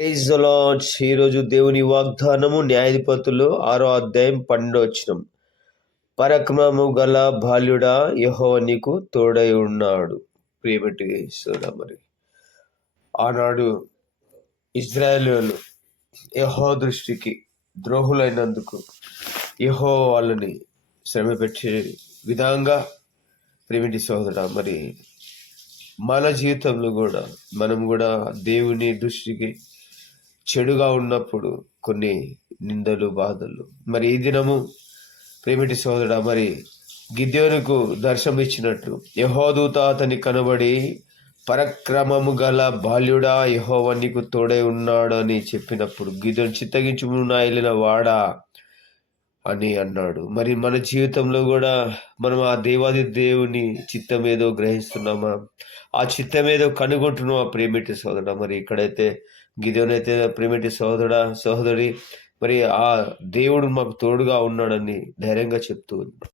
Praise the lord. ఈరోజు దేవుని వాగ్దానము న్యాయాధిపతులు 6వ అధ్యాయం 12వ వచనం. పరక్రమము గల బాల్యుడా, యెహోవా నీకు తోడై ఉన్నాడు. ప్రియమటి సోదరా, మరి ఆనాడు ఇజ్రాయేలీయులు యెహోవా దృష్టికి ద్రోహులైనందుకు యెహోవా వాళ్ళని శ్రమ పెట్టే విధంగా, ప్రియమటి సోదరా, మరి మన జీవితంలో కూడా మనం కూడా దేవుని దృష్టికి చెడుగా ఉన్నప్పుడు కొన్ని నిందలు, బాధలు, మరి ఈ దినము ప్రేమిటి సోదరుడా, మరి గిద్యోనుకు దర్శనం ఇచ్చినట్లు యెహోవా దూత అతని కనబడి, పరక్రమము గల బాల్యుడా, యెహోవా నీకు తోడై ఉన్నాడు అని చెప్పినప్పుడు గిద్యోను చిత్తగించుము నా ఏలిన వాడా అని అన్నాడు. మరి మన జీవితంలో కూడా మనం ఆ దేవాది దేవుని చిత్తం ఏదో గ్రహిస్తున్నామా, ఆ చిత్తం ఏదో కనుగొంటున్నామా ప్రేమిటి సోదరుడా? మరి ఇక్కడైతే గిదెయోనైతే ప్రేమిటి సోదరుడా, సహోదరి, మరి ఆ దేవుడు మాకు తోడుగా ఉన్నాడని ధైర్యంగా చెప్తూ ఉన్నాడు.